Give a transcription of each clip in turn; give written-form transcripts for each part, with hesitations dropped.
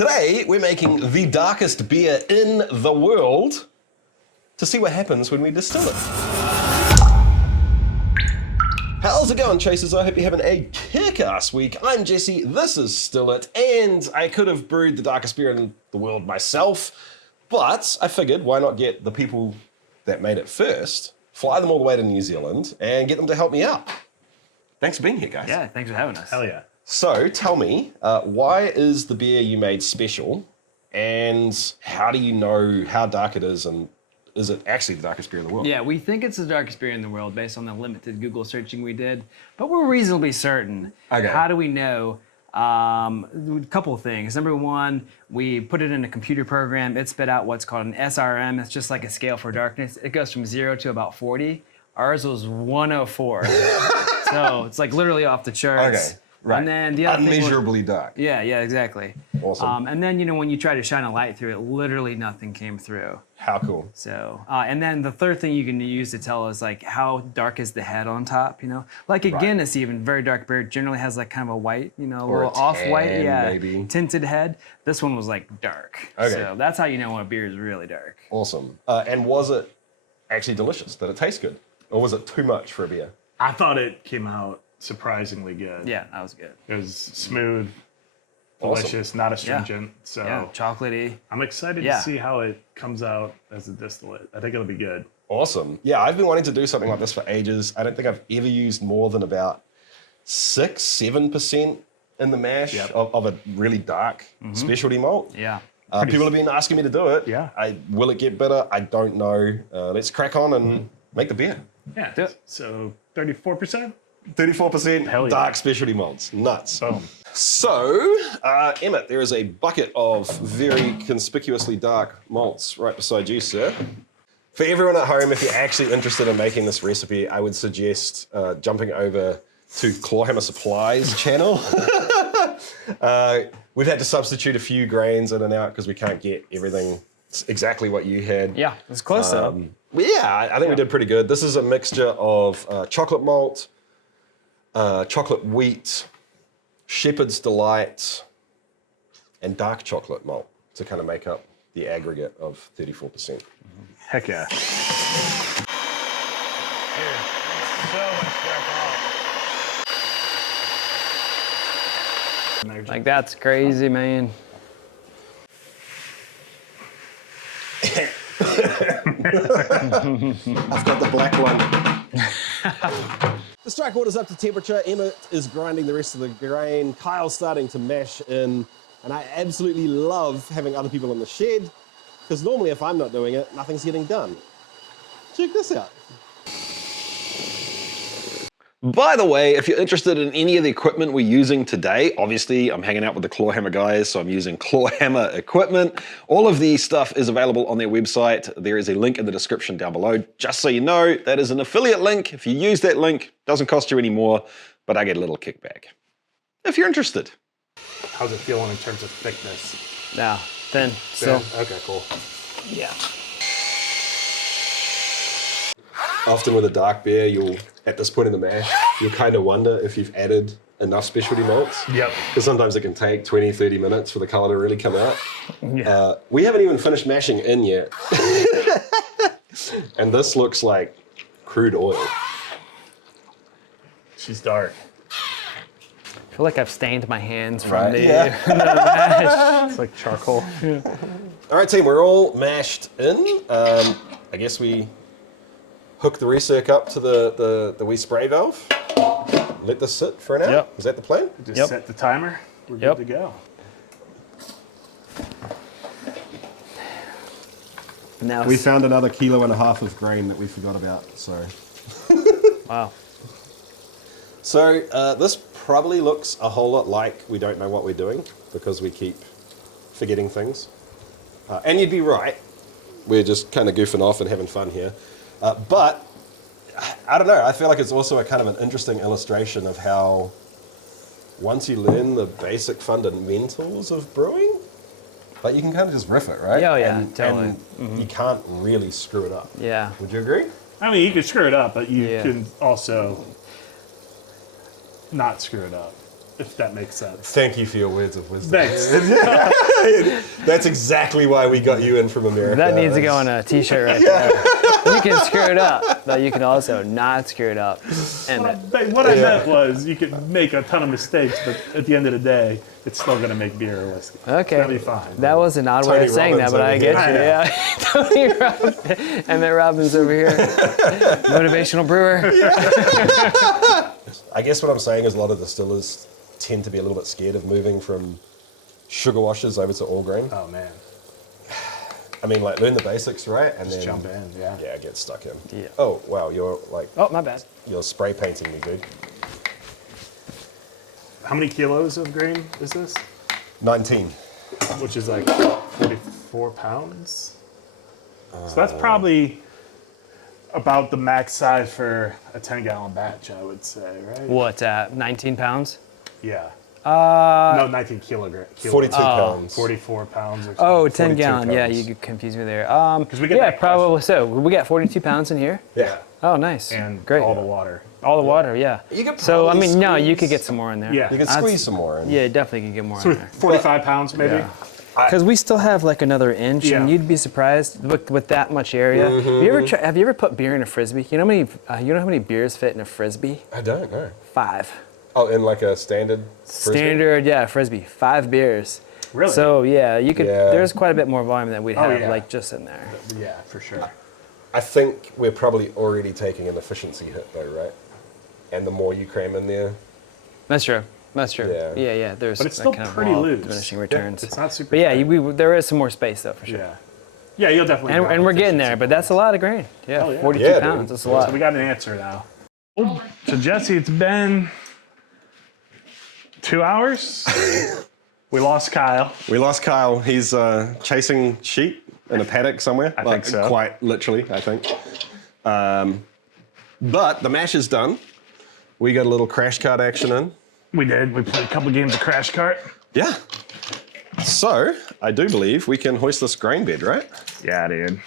Today, we're making the darkest beer in the world to see what happens when we distill it. How's it going, chasers? I hope you're having a kick-ass week. I'm Jesse, this is Still It, and I could have brewed the darkest beer in the world myself, but I figured why not get the people that made it first, fly them all the way to New Zealand, and get them to help me out. Thanks for being here, guys. Yeah, thanks for having us. Hell yeah. So tell me, why is the beer you made special, and how do you know how dark it is, and is it actually the darkest beer in the world? Yeah, we think it's the darkest beer in the world based on the limited Google searching we did, but we're reasonably certain. Okay. How do we know? A couple of things. Number one, we put it in a computer program. It spit out what's called an SRM. It's just like a scale for darkness. It goes from 0 to about 40. Ours was 104. So it's like literally off the charts. Okay. Right. And then the other thing Unmeasurably dark. Yeah, exactly. Awesome. And then, when you try to shine a light through it, literally nothing came through. How cool. So, and then the third thing you can use to tell is like how dark is the head on top, Like a Guinness, even very dark beer generally has like kind of a white, a little off-white, maybe. tinted head. This one was like dark. Okay. So that's how you know when a beer is really dark. Awesome. And was it actually delicious? Did it taste good? Or was it too much for a beer? I thought it came out surprisingly good. Yeah, that was good. It was smooth, Awesome. delicious, not astringent. So Yeah, chocolatey. I'm excited Yeah. to see how it comes out as a distillate. I think it'll be good. Awesome. Yeah, I've been wanting to do something like this for ages. I don't think I've ever used more than about 6-7% in the mash Yep. of a really dark specialty malt. Yeah. People have been asking me to do it. Yeah. Will it get better? I don't know. Let's crack on and make the beer. Yeah. Do it. So 34%? 34% Hell yeah. dark specialty malts. Nuts. Boom. So, Emmett, there is a bucket of very conspicuously dark malts right beside you, sir. For everyone at home, if you're actually interested in making this recipe, I would suggest jumping over to Clawhammer Supply's channel. We've had to substitute a few grains in and out because we can't get everything exactly what you had. Yeah, it's close though. But yeah, I think we did pretty good. This is a mixture of chocolate malt, chocolate wheat, Shepherd's Delight, and dark chocolate malt to kind of make up the aggregate of 34%. Heck yeah. Like that's crazy, man. I've got the black one. The strike order's up to temperature. Emmett is grinding the rest of the grain. Kyle's starting to mash in. And I absolutely love having other people in the shed, because normally if I'm not doing it, nothing's getting done. Check this out. By the way, if you're interested in any of the equipment we're using today, obviously I'm hanging out with the Clawhammer guys, so I'm using Clawhammer equipment. All of the stuff is available on their website. There is a link in the description down below. Just so you know, that is an affiliate link. If you use that link, it doesn't cost you any more, but I get a little kickback. If you're interested. How's it feeling in terms of thickness? Yeah, thin. So Okay, cool. yeah. Often with a dark beer, at this point in the mash, you'll kind of wonder if you've added enough specialty malts. Yep. Because sometimes it can take 20, 30 minutes for the color to really come out. Yeah. We haven't even finished mashing in yet. And this looks like crude oil. She's dark. I feel like I've stained my hands from Right, the, yeah. the mash. It's like charcoal. All right, team, we're all mashed in. I guess we hook the recirc up to the wee spray valve. Let this sit for an hour. Yep. Is that the plan? Just Yep. set the timer. We're Yep. good to go. Now We found another 1.5 kilos of grain that we forgot about, so. wow. So this probably looks a whole lot like we don't know what we're doing because we keep forgetting things. And you'd be right. We're just kind of goofing off and having fun here. But I don't know. I feel like it's also a kind of an interesting illustration of how once you learn the basic fundamentals of brewing, like you can kind of just riff it, right? Yeah, oh yeah, and, totally. And you can't really screw it up. Yeah. Would you agree? I mean, you can screw it up, but you Yeah. can also not screw it up. if that makes sense. Thank you for your words of wisdom. Thanks. That's exactly why we got you in from America. That needs to go on a t-shirt right there. You can screw it up, but you can also not screw it up. And What I meant was you could make a ton of mistakes, but at the end of the day, it's still going to make beer or whiskey. okay. That'll be fine. That was an odd way Tony of saying that, Robbins but I over get here. you. Yeah. Tony Robbins. Emmett Robbins over here. Motivational brewer. I guess what I'm saying is a lot of distillers tend to be a little bit scared of moving from sugar washes over to all grain. Oh, man. I mean, like, learn the basics, right? And Just then jump in, yeah. Yeah, get stuck in. Yeah. Oh, wow, you're like, Oh, my bad. you're spray painting me, dude. How many kilos of grain is this? 19. Which is like 44 pounds? So that's probably about the max size for a 10-gallon batch, I would say, right? What, 19 pounds? Yeah. No, 19 kilograms. 42 pounds. 44 pounds or something. Oh, 10 42 gallon. Yeah, pounds. you could confuse me there. we get yeah, that probably so. We got 42 pounds in here. Yeah. Oh, nice. And great. all the water. All the water, yeah. You could So, I probably mean, no, you squeeze- could get some more in there. Yeah. You can That's- squeeze some more in. Yeah, definitely can get more So in there. 45 pounds, maybe? Yeah. Because we still have like another inch, Yeah. and you'd be surprised with that much area. Have you ever put beer in a frisbee? You know how many beers fit in a frisbee? I don't know. 5. Oh, in like a standard frisbee? Standard, yeah, frisbee. 5 beers. Really? So yeah, you could. Yeah. There's quite a bit more volume that we'd Oh, have yeah. like just in there. Yeah, for sure. I think we're probably already taking an efficiency hit though, right? And the more you cram in there, That's true. That's true. Yeah. Yeah. There's But it's that still kind of pretty law of loose. diminishing returns. It's not super But yeah, tight. there is some more space though for sure. Yeah. Yeah, you'll definitely And, drop and we're getting there, efficiency. but that's a lot of grain. Yeah, Oh, yeah. 42 Yeah, dude. pounds. That's a So lot. we got an answer now. So Jesse, it's been 2 hours. We lost Kyle. we lost Kyle. He's chasing sheep in a paddock somewhere. I think so. Quite literally, I think. But the mash is done. We got a little crash cart action in. We did. We played a couple games of Crash Cart. Yeah. So I do believe we can hoist this grain bed, right? Yeah, dude.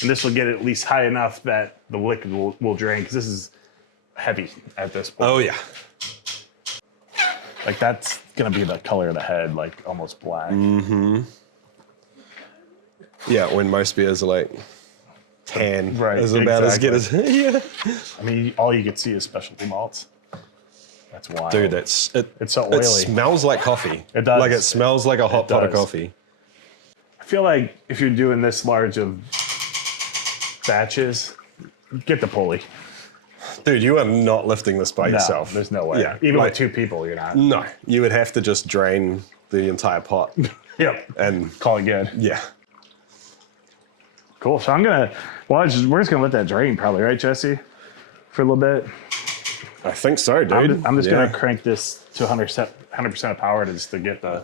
And this will get it at least high enough that the liquid will drain, because this is heavy at this point. Oh yeah. Like that's gonna be the color of the head, like almost black. Yeah, when most beers are like tan, Right, is about as good as yeah. I mean, all you can see is specialty malts. That's wild. Dude, it's so It oily. smells like coffee. It does. Like it smells like a hot pot of does. coffee. I feel like if you're doing this large of batches, get the pulley. Dude, you are not lifting this by yourself. No, there's no way. Yeah, Even like- with 2 people, you're not. No, you would have to just drain the entire pot. Yep. And Call it good. yeah. Cool. So we're just gonna let that drain, probably, right, Jesse? For a little bit. I think so, dude. I'm just Yeah. gonna crank this to 100% of power just to get the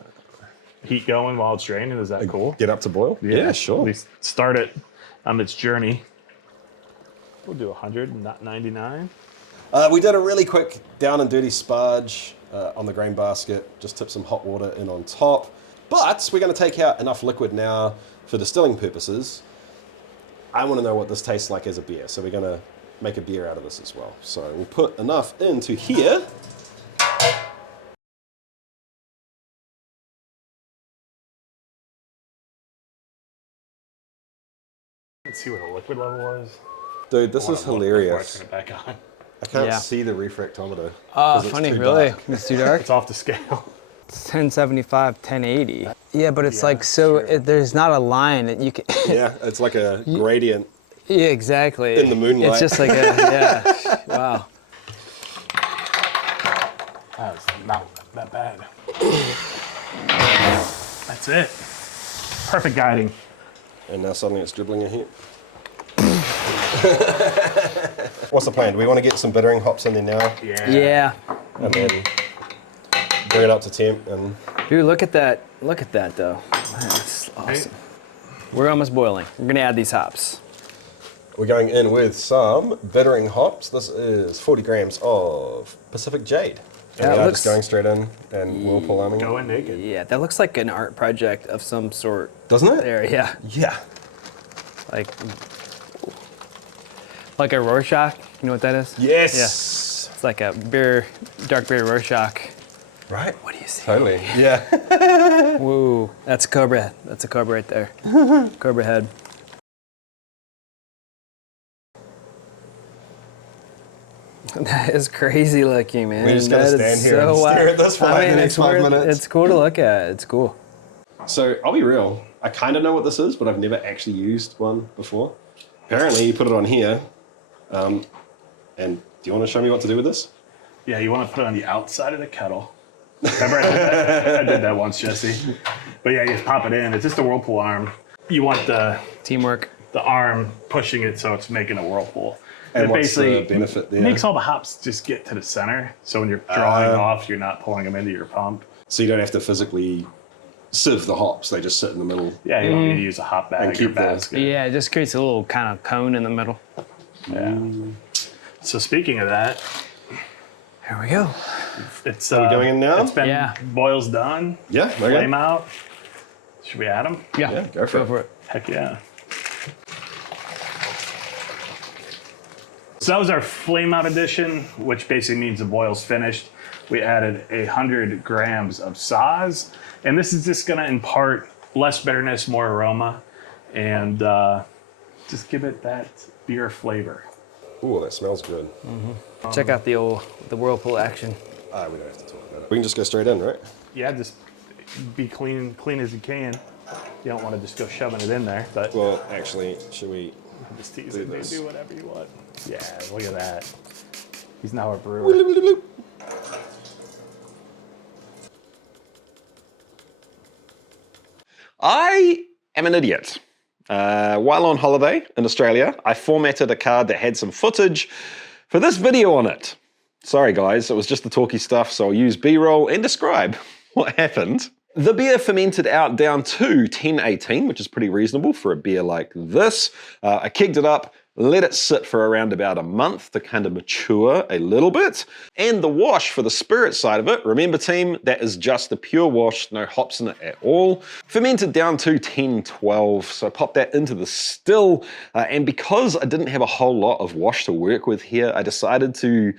heat going while it's draining. Is that cool? Get up to boil? Yeah, At sure. least start it on its journey. We'll do 100 and not 99. We did a really quick down and dirty sparge on the grain basket. Just tip some hot water in on top. But we're going to take out enough liquid now for distilling purposes. I want to know what this tastes like as a beer. So we're going to make a beer out of this as well. So we'll put enough into here. Let's see what the liquid level was. Dude, this is hilarious. Turn it back on. I can't Yeah. see the refractometer. Oh, 'cause it's funny, too really? dark. It's too dark? It's off the scale. It's 1075, 1080. Yeah, but it's Yeah, like so. sure. there's not a line that you can. Yeah, it's like a gradient. Yeah, exactly. In the moonlight. It's just like a yeah. Wow. That's not that bad. That's it. Perfect guiding. And now suddenly it's dribbling in here. What's the plan? Do we want to get some bittering hops in there now? Yeah. And then bring it up to temp and Dude, look at that. Look at that though. That's awesome. We're almost boiling. We're gonna add these hops. we're going in with some bittering hops. This is 40 grams of Pacific Jade. Yeah, And it we are looks- just going straight in and whirlpool arming. Go in naked. Yeah, that looks like an art project of some sort. Doesn't it? There, yeah. Yeah. Like a Rorschach. You know what that is? Yes. It's like a dark beer Rorschach. Right. What do you see? Totally. Yeah. Whoa, that's a cobra. That's a cobra right there. Cobra head. That is crazy looking, man. We just gotta That is stand here and so stare wild. at this for like the next 5 minutes. It's cool to look at. It's cool. So I'll be real. I kind of know what this is, but I've never actually used one before. Apparently, you put it on here. And do you want to show me what to do with this? Yeah, you want to put it on the outside of the kettle. Remember, I did that once, Jesse. But yeah, you just pop it in. It's just a whirlpool arm. You want the Teamwork. arm pushing it so it's making a whirlpool. And it what's basically the benefit there? makes all the hops just get to the center. So when you're drawing off, you're not pulling them into your pump. So you don't have to physically sieve the hops; they just sit in the middle. Yeah, you don't need to use a hop bag keep or the- basket. Yeah, it just creates a little kind of cone in the middle. Yeah. So speaking of that, Here we go. it's we going in now? It's been Yeah. boils done. Yeah. Okay. Flame out. Should we add them? Yeah, Go for it. Heck yeah. So that was our flame out edition, which basically means the boil's finished. We added 100 grams of Saz, and this is just gonna impart less bitterness, more aroma, and just give it that beer flavor. Ooh, that smells good. Check out the whirlpool action. We don't have to talk about it. We can just go straight in, right? Yeah, just be clean as you can. You don't want to just go shoving it in there, but Well, actually, should we? just tease do it, this. do whatever you want. Yeah, look at that. He's now a brewer. I am an idiot. While on holiday in Australia, I formatted a card that had some footage for this video on it. Sorry guys, it was just the talky stuff, so I'll use B-roll and describe what happened. The beer fermented out down to 1018, which is pretty reasonable for a beer like this. I kegged it up, let it sit for around about a month to kind of mature a little bit. And the wash for the spirit side of it, remember team, that is just the pure wash, no hops in it at all. Fermented down to 1012, so I popped that into the still. And because I didn't have a whole lot of wash to work with here, I decided to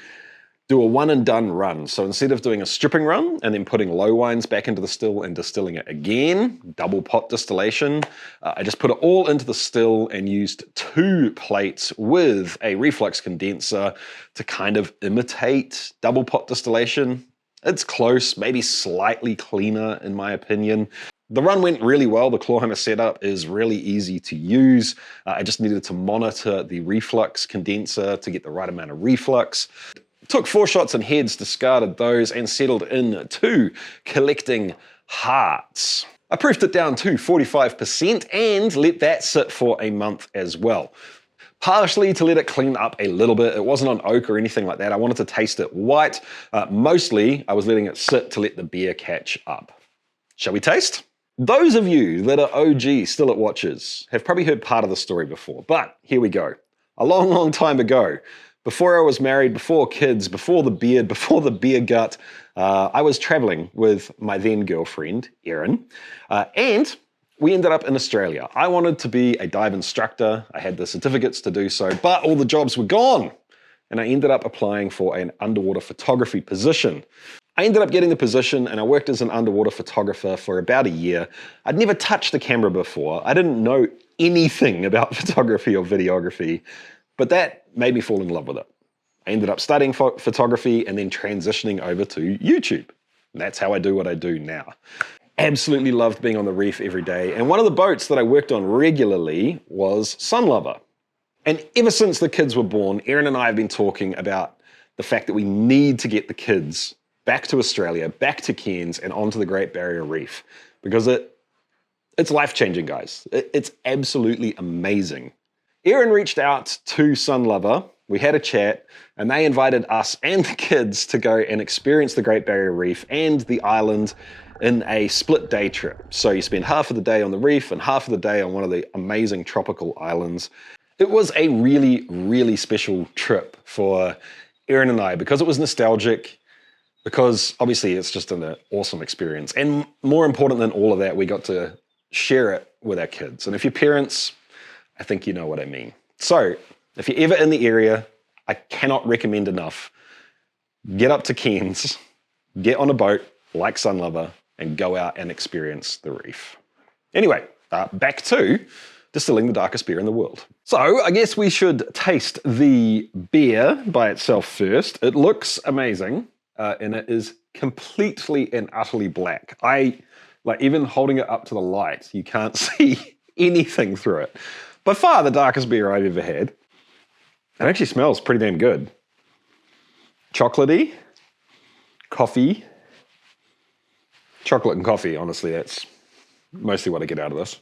do a one and done run. So instead of doing a stripping run and then putting low wines back into the still and distilling it again, double pot distillation, I just put it all into the still and used 2 plates with a reflux condenser to kind of imitate double pot distillation. It's close, maybe slightly cleaner in my opinion. The run went really well. The Clawhammer setup is really easy to use. I just needed to monitor the reflux condenser to get the right amount of reflux. Took 4 shots in heads, discarded those, and settled into collecting hearts. I proofed it down to 45% and let that sit for a month as well. Partially to let it clean up a little bit. It wasn't on oak or anything like that. I wanted to taste it white. Mostly, I was letting it sit to let the beer catch up. Shall we taste? Those of you that are OG still at watches have probably heard part of the story before, but here we go. A long, long time ago, before I was married, before kids, before the beard, before the beer gut, I was traveling with my then girlfriend, Erin, and we ended up in Australia. I wanted to be a dive instructor. I had the certificates to do so, but all the jobs were gone. And I ended up applying for an underwater photography position. I ended up getting the position and I worked as an underwater photographer for about a year. I'd never touched the camera before. I didn't know anything about photography or videography, but that made me fall in love with it. I ended up studying photography and then transitioning over to YouTube. And that's how I do what I do now. Absolutely loved being on the reef every day. And one of the boats that I worked on regularly was Sunlover. And ever since the kids were born, Erin and I have been talking about the fact that we need to get the kids back to Australia, back to Cairns and onto the Great Barrier Reef because it's life-changing, guys. It's absolutely amazing. Erin reached out to Sunlover, we had a chat, and they invited us and the kids to go and experience the Great Barrier Reef and the island in a split day trip. So you spend half of the day on the reef and half of the day on one of the amazing tropical islands. It was a really, really special trip for Erin and I because it was nostalgic, because obviously it's just an awesome experience. And more important than all of that, we got to share it with our kids. And if you're parents, I think you know what I mean. So if you're ever in the area, I cannot recommend enough get up to Cairns, get on a boat like Sunlover, and go out and experience the reef. Anyway, back to distilling the darkest beer in the world. So I guess we should taste the beer by itself first. It looks amazing, and it is completely and utterly black. Like even holding it up to the light, you can't see anything through it. By far the darkest beer I've ever had. It actually smells pretty damn good. Chocolatey, coffee. Chocolate and coffee, honestly, that's mostly what I get out of this.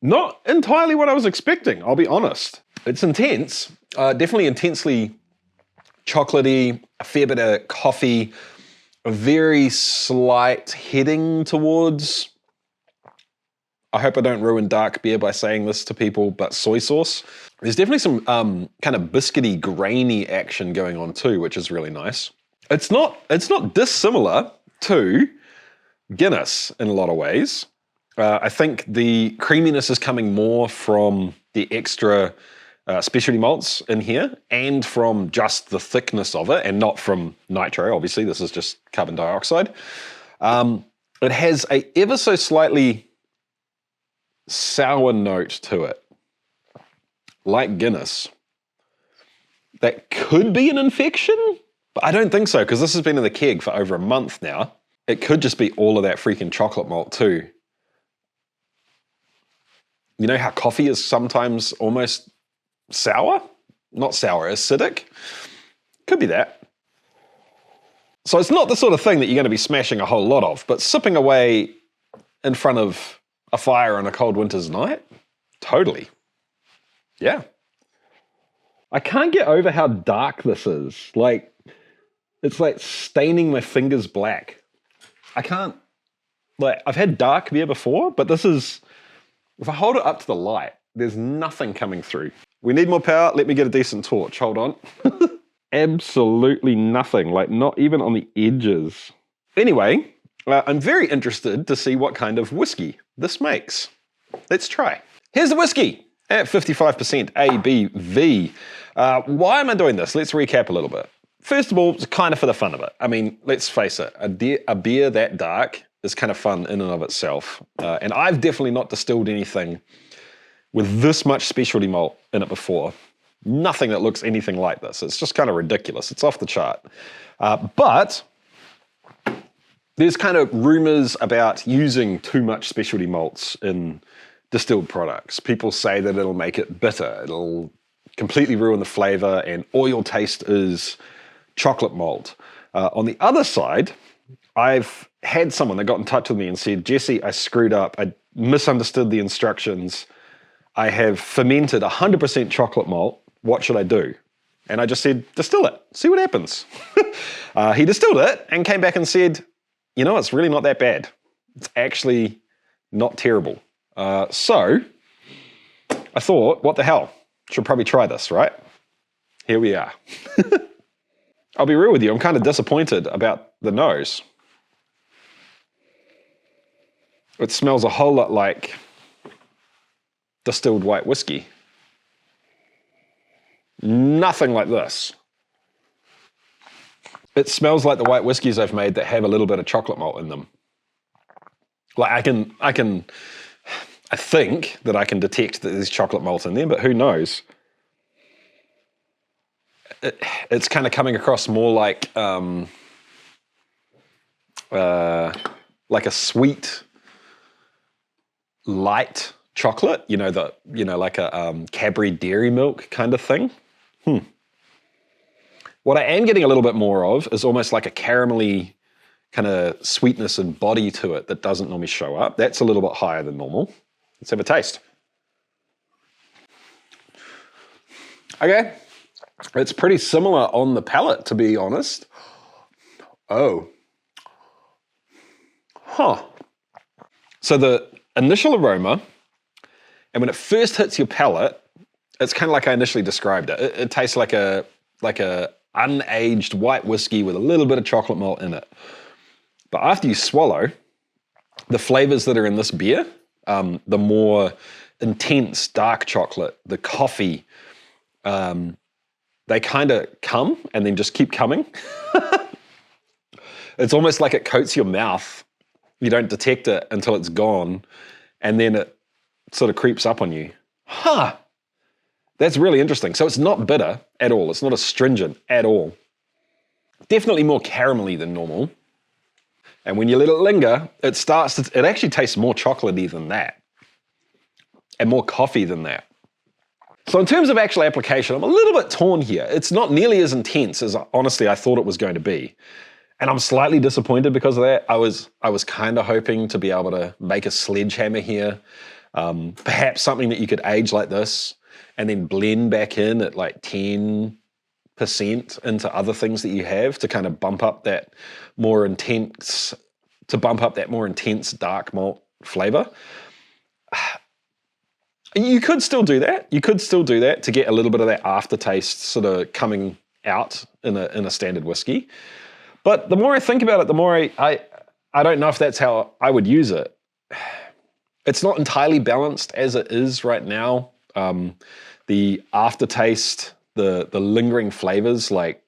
Not entirely what I was expecting, I'll be honest. It's intense, definitely intensely chocolatey, a fair bit of coffee, a very slight heading towards, I hope I don't ruin dark beer by saying this to people, but soy sauce. There's definitely some kind of biscuity, grainy action going on too, which is really nice. It's not dissimilar to Guinness in a lot of ways. I think the creaminess is coming more from the extra specialty malts in here and from just the thickness of it and not from nitro, obviously. This is just carbon dioxide. It has a ever so slightly sour note to it, like Guinness. That could be an infection, but I don't think so because this has been in the keg for over a month now. It could just be all of that freaking chocolate malt too. You know how coffee is sometimes almost sour? Not sour, acidic? Could be that. So it's not the sort of thing that you're going to be smashing a whole lot of, but sipping away in front of a fire on a cold winter's night? Totally. Yeah. I can't get over how dark this is. Like, it's like staining my fingers black. I can't, like, I've had dark beer before, but this is, if I hold it up to the light, there's nothing coming through. We need more power. Let me get a decent torch. Hold on. Absolutely nothing, like not even on the edges. Anyway, I'm very interested to see what kind of whiskey this makes. Let's try. Here's the whiskey at 55% ABV. Why am I doing this? Let's recap a little bit. First of all, it's kind of for the fun of it. I mean, let's face it, a beer that dark is kind of fun in and of itself. And I've definitely not distilled anything with this much specialty malt in it before. Nothing that looks anything like this. It's just kind of ridiculous. It's off the chart. But there's kind of rumors about using too much specialty malts in distilled products. People say that it'll make it bitter. It'll completely ruin the flavor, and all you'll taste is chocolate malt. On the other side, I've had someone that got in touch with me and said, Jesse, I screwed up. I misunderstood the instructions. I have fermented 100% chocolate malt. What should I do? And I just said, distill it. See what happens. He distilled it and came back and said, you know, it's really not that bad. It's actually not terrible. So I thought, what the hell? Should probably try this, right? Here we are. I'll be real with you. I'm kind of disappointed about the nose. It smells a whole lot like distilled white whiskey. Nothing like this. It smells like the white whiskeys I've made that have a little bit of chocolate malt in them. Like I think that I can detect that there's chocolate malt in there, but who knows? It's kind of coming across more like a sweet, light chocolate. Like a Cadbury Dairy Milk kind of thing. What I am getting a little bit more of is almost like a caramelly kind of sweetness and body to it that doesn't normally show up. That's a little bit higher than normal. Let's have a taste. Okay, it's pretty similar on the palate, to be honest. Oh. Huh. So the initial aroma, and when it first hits your palate, it's kind of like I initially described it. It tastes like a unaged white whiskey with a little bit of chocolate malt in it. But after you swallow, the flavors that are in this beer, the more intense dark chocolate, the coffee, they kind of come and then just keep coming. It's almost like it coats your mouth. You don't detect it until it's gone, and then it sort of creeps up on you. Huh. That's really interesting. So it's not bitter at all. It's not astringent at all. Definitely more caramelly than normal. And when you let it linger, it actually tastes more chocolatey than that, and more coffee than that. So in terms of actual application, I'm a little bit torn here. It's not nearly as intense as honestly I thought it was going to be. And I'm slightly disappointed because of that. I was kind of hoping to be able to make a sledgehammer here. Perhaps something that you could age like this and then blend back in at like 10% into other things that you have to kind of bump up that more intense dark malt flavor. You could still do that. You could still do that to get a little bit of that aftertaste sort of coming out in a standard whiskey. But the more I think about it, the more I don't know if that's how I would use it. It's not entirely balanced as it is right now. The aftertaste, the lingering flavors, like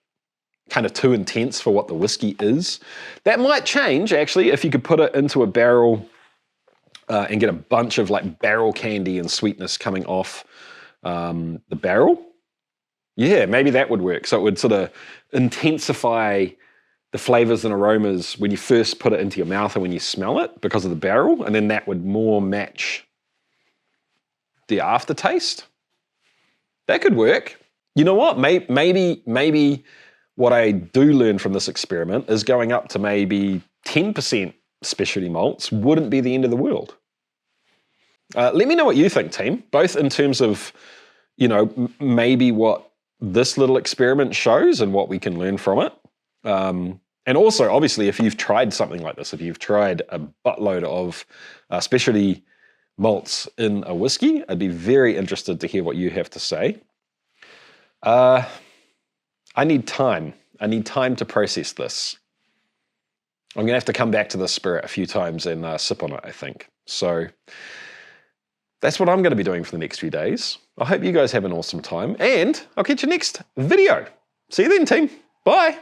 kind of too intense for what the whiskey is. That might change actually if you could put it into a barrel and get a bunch of like barrel candy and sweetness coming off the barrel. Yeah, maybe that would work. So it would sort of intensify the flavors and aromas when you first put it into your mouth and when you smell it because of the barrel, and then that would more match the aftertaste. That could work. You know what? Maybe what I do learn from this experiment is going up to maybe 10% specialty malts wouldn't be the end of the world. Let me know what you think, team, both in terms of, you know, maybe what this little experiment shows and what we can learn from it. And also, obviously, if you've tried something like this, if you've tried a buttload of specialty malts in a whiskey, I'd be very interested to hear what you have to say. I need time. I need time to process this. I'm going to have to come back to this spirit a few times and sip on it, I think. So that's what I'm going to be doing for the next few days. I hope you guys have an awesome time, and I'll catch you next video. See you then, team. Bye.